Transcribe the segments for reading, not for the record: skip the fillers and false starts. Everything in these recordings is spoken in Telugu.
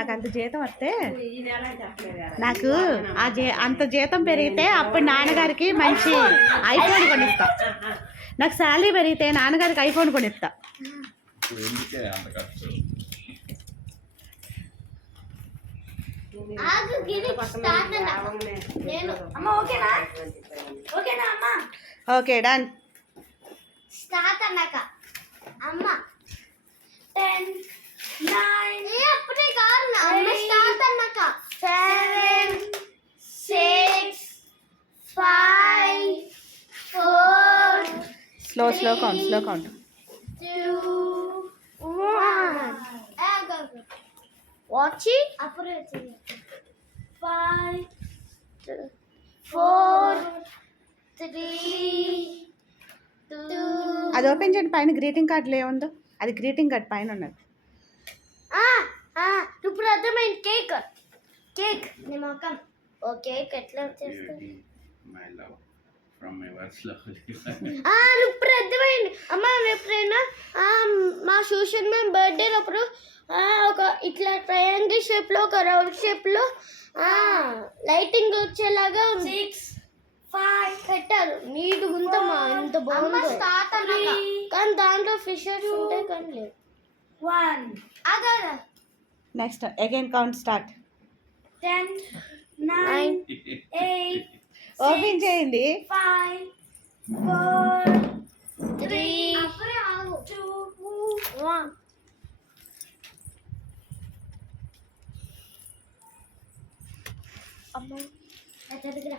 నాకు అంత జీతం వస్తే నాకు అంత జీతం పెరిగితే అప్పుడు నాన్నగారికి మంచి ఐఫోన్ కొనిస్తా. నాకు శాలరీ పెరిగితే నాన్నగారికి ఐఫోన్ కొనిస్తా. Okay done. స్టార్ట్ అన్నాక అమ్మ 10 9 అప్పుడే కాదు అమ్మ స్టార్ట్ అన్నాక 7 6 5 4 స్లో కౌంట్ 2 1 వాచి అప్పుడే 5 4 3 2 అది ఓపెన్ చేయండి. పైన గ్రీటింగ్ కార్డులో ఏముందో అది గ్రీటింగ్ కార్డ్ పైన ఉన్నది. ఇప్పుడు అర్థమైంది. కేక్ నిమ్మకం. ఓ కేక్ ఎట్లా చేస్తారు? ఇప్పుడు అర్థమైంది. అమ్మ ఎప్పుడైనా మా ట్యూషన్ మ్యామ్ బర్త్డే అప్పుడు ఒక ఇట్లా ట్రయాంగిల్ షేప్లో ఒక రౌండ్ షేప్లో లైటింగ్ వచ్చేలాగా 6 5 పెట్టారు. నీట్ గుంతమ్మా ఎంత బాగుంది. కానీ దాంట్లో ఫిషర్స్ ఉంటాయి కానీ లేదు. 1 next again count start. 10 9 8 open చేయండి. 5 4 3 2 1 అమ్మ దగ్గర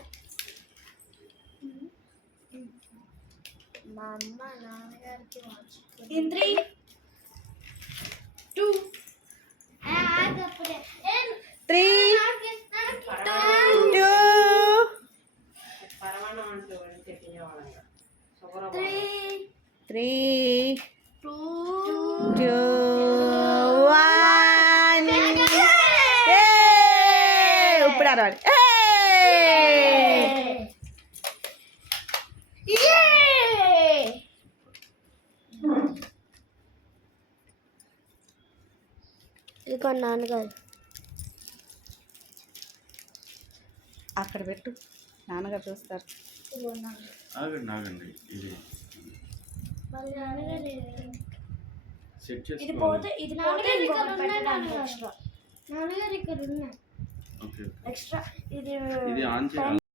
మా అమ్మ నాన్నగారికి వాచ్. 3 2 3 2 3 2 1 ఇప్పుడు అరవాలి. ఇక నాన్నగారు అక్కడ పెట్టు, నాన్నగారు చూస్తారు. ఇది పోతే ఇది నాన్నగారు ఇక్కడ ఉన్నాయి. ఎక్స్ట్రా ఇది